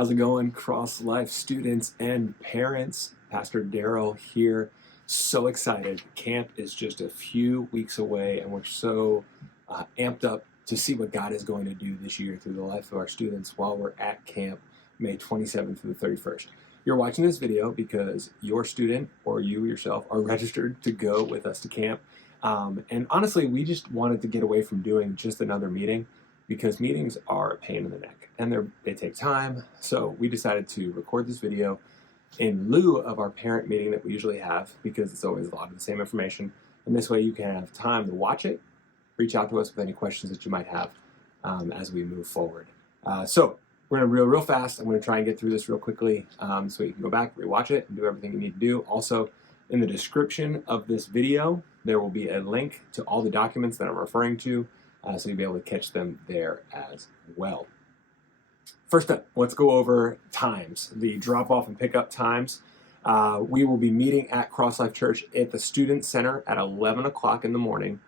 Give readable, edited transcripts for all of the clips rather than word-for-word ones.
How's it going, CrossLife students and parents? Pastor Daryl here. So excited. Camp is just a few weeks away, and we're so amped up to see what God is going to do this year through the life of our students while we're at camp, May 27th through the 31st. You're watching this video because your student or you yourself are registered to go with us to camp. And honestly, we just wanted to get away from doing just another meeting because meetings are a pain in the neck and they take time. So we decided to record this video in lieu of our parent meeting that we usually have because it's always a lot of the same information. And this way you can have time to watch it, reach out to us with any questions that you might have as we move forward. So we're going to reel real fast. I'm going to try and get through this real quickly so you can go back, rewatch it, and do everything you need to do. Also, in the description of this video, there will be a link to all the documents that I'm referring to, so you'll be able to catch them there as well. First up, let's go over times, the drop-off and pickup times. We will be meeting at CrossLife Church at the Student Center at 11 o'clock in the morning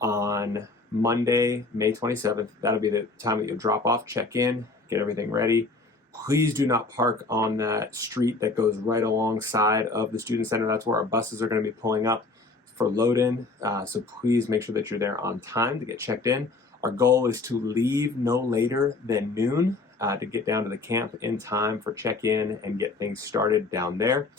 on Monday, May 27th. That'll be the time that you'll drop off, check in, get everything ready. Please do not park on that street that goes right alongside of the Student Center. That's where our buses are going to be pulling up for load-in. So please make sure that you're there on time to get checked in. Our goal is to leave no later than noon to get down to the camp in time for check-in and get things started down there.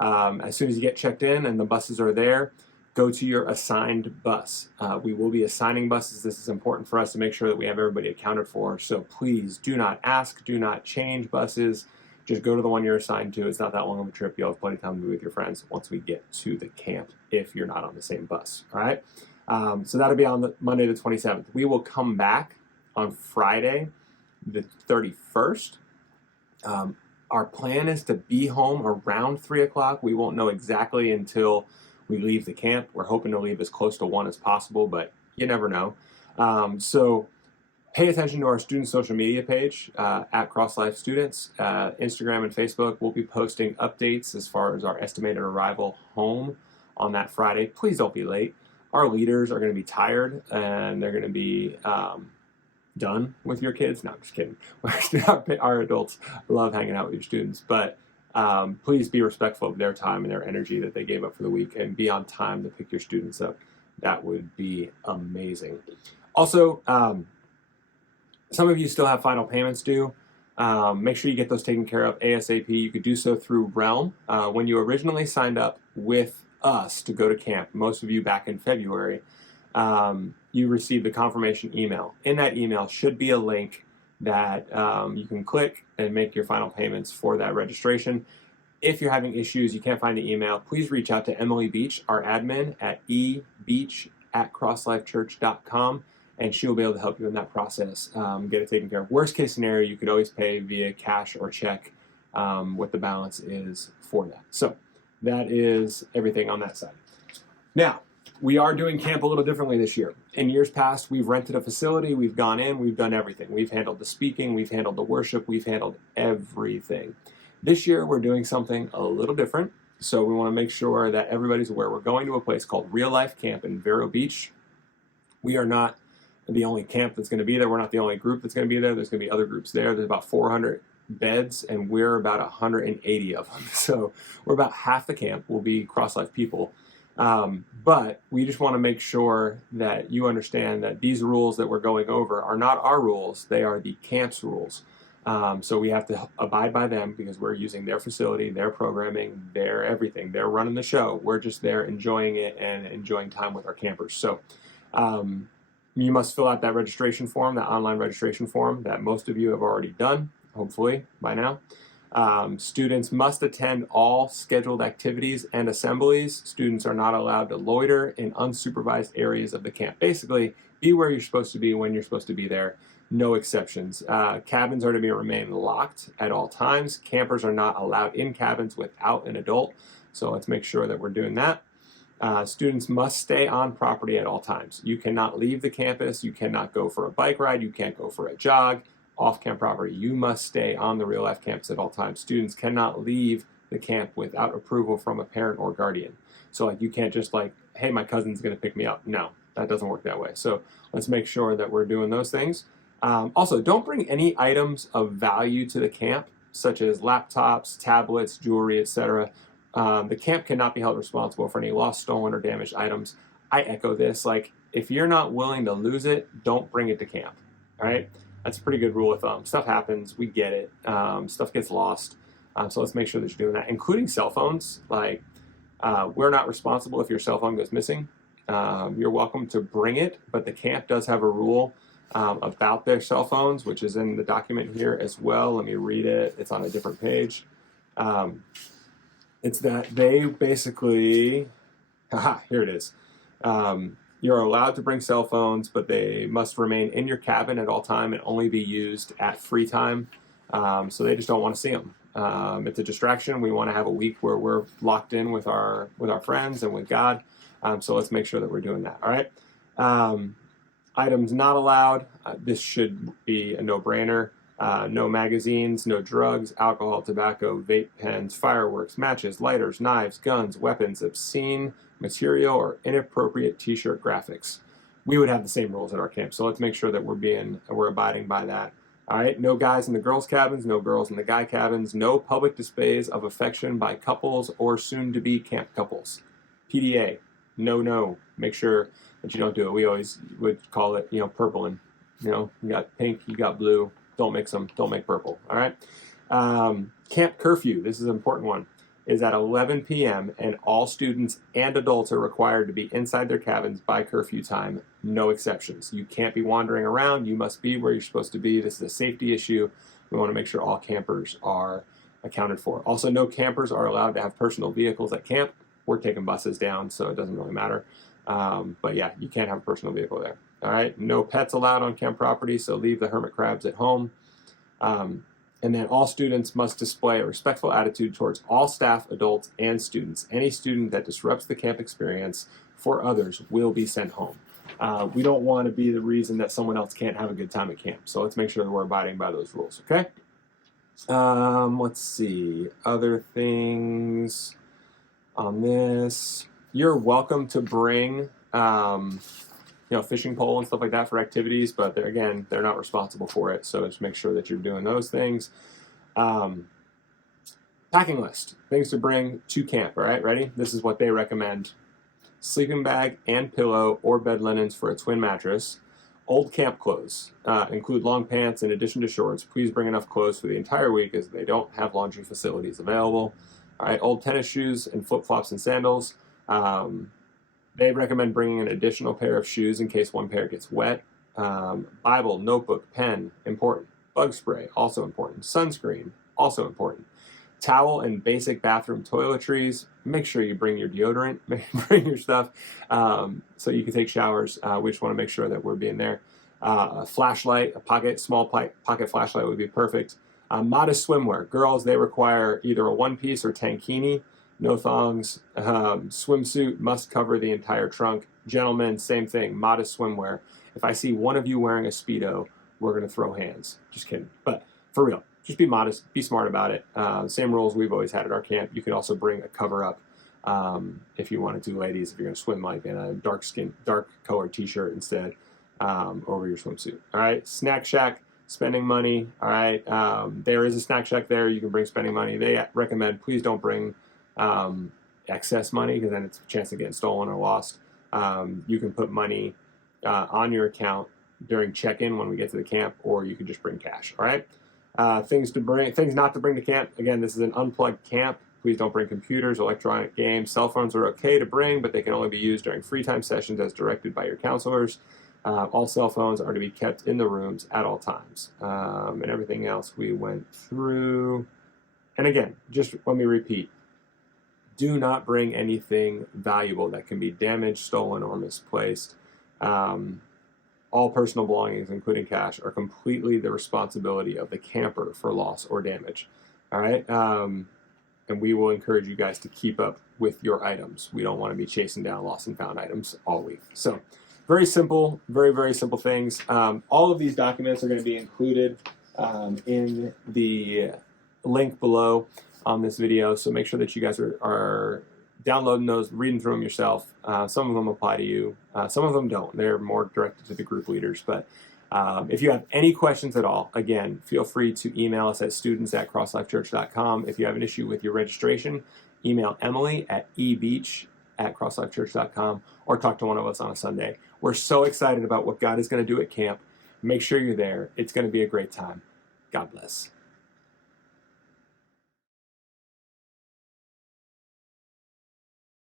As soon as you get checked in and the buses are there, go to your assigned bus. We will be assigning buses. This is important for us to make sure that we have everybody accounted for. So please do not ask, do not change buses. Just go to the one you're assigned to. It's not that long of a trip. You'll have plenty of time to be with your friends once we get to the camp if you're not on the same bus, all right? So that'll be on Monday the 27th. We will come back on Friday the 31st. Our plan is to be home around 3 o'clock. We won't know exactly until we leave the camp. We're hoping to leave as close to 1 as possible, but you never know. So pay attention to our student social media page at CrossLife Students, Instagram and Facebook. We'll be posting updates as far as our estimated arrival home on that Friday. Please don't be late. Our leaders are going to be tired and they're going to be done with your kids. No, I'm just kidding. Our adults love hanging out with your students, but please be respectful of their time and their energy that they gave up for the week and be on time to pick your students up. That would be amazing. Also, some of you still have final payments due. Make sure you get those taken care of ASAP. You could do so through Realm. When you originally signed up with us to go to camp, most of you back in February, you received the confirmation email. In that email should be a link that you can click and make your final payments for that registration. If you're having issues, you can't find the email, please reach out to Emily Beach, our admin, at ebeach@crosslifechurch.com, and she'll be able to help you in that process, get it taken care of. Worst case scenario, you could always pay via cash or check what the balance is for that. So that is everything on that side. Now, we are doing camp a little differently this year. In years past, we've rented a facility, we've gone in, we've done everything. We've handled the speaking, we've handled the worship, we've handled everything. This year, we're doing something a little different, so we want to make sure that everybody's aware. We're going to a place called Real Life Camp in Vero Beach. We are not the only camp that's going to be there. We're not the only group that's going to be there. There's going to be other groups there. There's about 400 beds, and we're about 180 of them. So we're about half the camp will be CrossLife people. But we just want to make sure that you understand that these rules that we're going over are not our rules, they are the camp's rules. So we have to abide by them because we're using their facility, their programming, their everything. They're running the show. We're just there enjoying it and enjoying time with our campers. So you must fill out that registration form, that online registration form that most of you have already done, hopefully by now. Students must attend all scheduled activities and assemblies. Students are not allowed to loiter in unsupervised areas of the camp. Basically, be where you're supposed to be when you're supposed to be there. No exceptions. Cabins are to remain locked at all times. Campers are not allowed in cabins without an adult. So let's make sure that we're doing that. Students must stay on property at all times. You cannot leave the campus. You cannot go for a bike ride. You can't go for a jog off-camp property. You must stay on the Real Life campus at all times. Students cannot leave the camp without approval from a parent or guardian. So like you can't just like, hey, my cousin's going to pick me up. No, that doesn't work that way. So let's make sure that we're doing those things. Also, don't bring any items of value to the camp. such as laptops, tablets, jewelry, etc. The camp cannot be held responsible for any lost, stolen, or damaged items. I echo this. Like, if you're not willing to lose it, don't bring it to camp. All right? That's a pretty good rule of thumb. Stuff happens. We get it. Stuff gets lost. So let's make sure that you're doing that, including cell phones. Like, we're not responsible if your cell phone goes missing. You're welcome to bring it, but the camp does have a rule about their cell phones, which is in the document here as well. Let me read it. It's on a different page. It's that they basically, here it is. You're allowed to bring cell phones, but they must remain in your cabin at all time and only be used at free time. So they just don't want to see them. It's a distraction. We want to have a week where we're locked in with our friends and with God. So let's make sure that we're doing that. All right. Items not allowed. This should be a no-brainer. No magazines, no drugs, alcohol, tobacco, vape pens, fireworks, matches, lighters, knives, guns, weapons, obscene material, or inappropriate t-shirt graphics. We would have the same rules at our camp, so let's make sure that we're abiding by that. All right, no guys in the girls' cabins, no girls in the guy cabins, no public displays of affection by couples or soon-to-be camp couples. PDA, no. Make sure that you don't do it. We always would call it, purpling. You got pink, you got blue. Don't mix them. Don't make purple. All right. Camp curfew. This is an important one. Is at 11 p.m. and all students and adults are required to be inside their cabins by curfew time. No exceptions. You can't be wandering around. You must be where you're supposed to be. This is a safety issue. We want to make sure all campers are accounted for. Also, no campers are allowed to have personal vehicles at camp. We're taking buses down, so it doesn't really matter. But yeah, you can't have a personal vehicle there. All right, no pets allowed on camp property, so leave the hermit crabs at home. And then all students must display a respectful attitude towards all staff, adults, and students. Any student that disrupts the camp experience for others will be sent home. We don't want to be the reason that someone else can't have a good time at camp, so let's make sure that we're abiding by those rules, okay? Let's see, other things on this. You're welcome to bring fishing pole and stuff like that for activities, but they're not responsible for it. So just make sure that you're doing those things. Packing list, things to bring to camp. All right, ready? This is what they recommend: sleeping bag and pillow or bed linens for a twin mattress. Old camp clothes include long pants in addition to shorts. Please bring enough clothes for the entire week as they don't have laundry facilities available. All right, old tennis shoes and flip-flops and sandals. They recommend bringing an additional pair of shoes in case one pair gets wet. Bible, notebook, pen, important. Bug spray, also important. Sunscreen, also important. Towel and basic bathroom toiletries. Make sure you bring your deodorant, bring your stuff so you can take showers. We just want to make sure that we're being there. A flashlight, small pocket flashlight would be perfect. Modest swimwear. Girls, they require either a one-piece or tankini. No thongs. Swimsuit must cover the entire trunk. Gentlemen, same thing. Modest swimwear. If I see one of you wearing a Speedo, we're going to throw hands. Just kidding. But for real, just be modest. Be smart about it. Same rules we've always had at our camp. You can also bring a cover-up if you wanted to, ladies, if you're going to swim like in a dark colored t-shirt instead over your swimsuit. All right. Snack shack. Spending money. All right. There is a snack shack there. You can bring spending money. They recommend please don't bring excess money because then it's a chance of getting stolen or lost. You can put money on your account during check-in when we get to the camp, or you can just bring cash. All right. Things not to bring to camp. Again, this is an unplugged camp. Please don't bring computers, electronic games. Cell phones are okay to bring, but they can only be used during free time sessions as directed by your counselors. All cell phones are to be kept in the rooms at all times. And everything else we went through. And again, just let me repeat. Do not bring anything valuable that can be damaged, stolen, or misplaced. All personal belongings, including cash, are completely the responsibility of the camper for loss or damage. All right? And we will encourage you guys to keep up with your items. We don't want to be chasing down lost and found items all week. So very simple, very, very simple things. All of these documents are going to be included in the link below on this video, so make sure that you guys are downloading those, reading through them yourself. Some of them apply to you, some of them don't. They're more directed to the group leaders, but If you have any questions at all, again, feel free to email us at students@crosslifechurch.com. If you have an issue with your registration, email Emily at ebeach@crosslifechurch.com or talk to one of us on a Sunday. We're so excited about what God is going to do at camp. Make sure you're there. It's going to be a great time. God bless.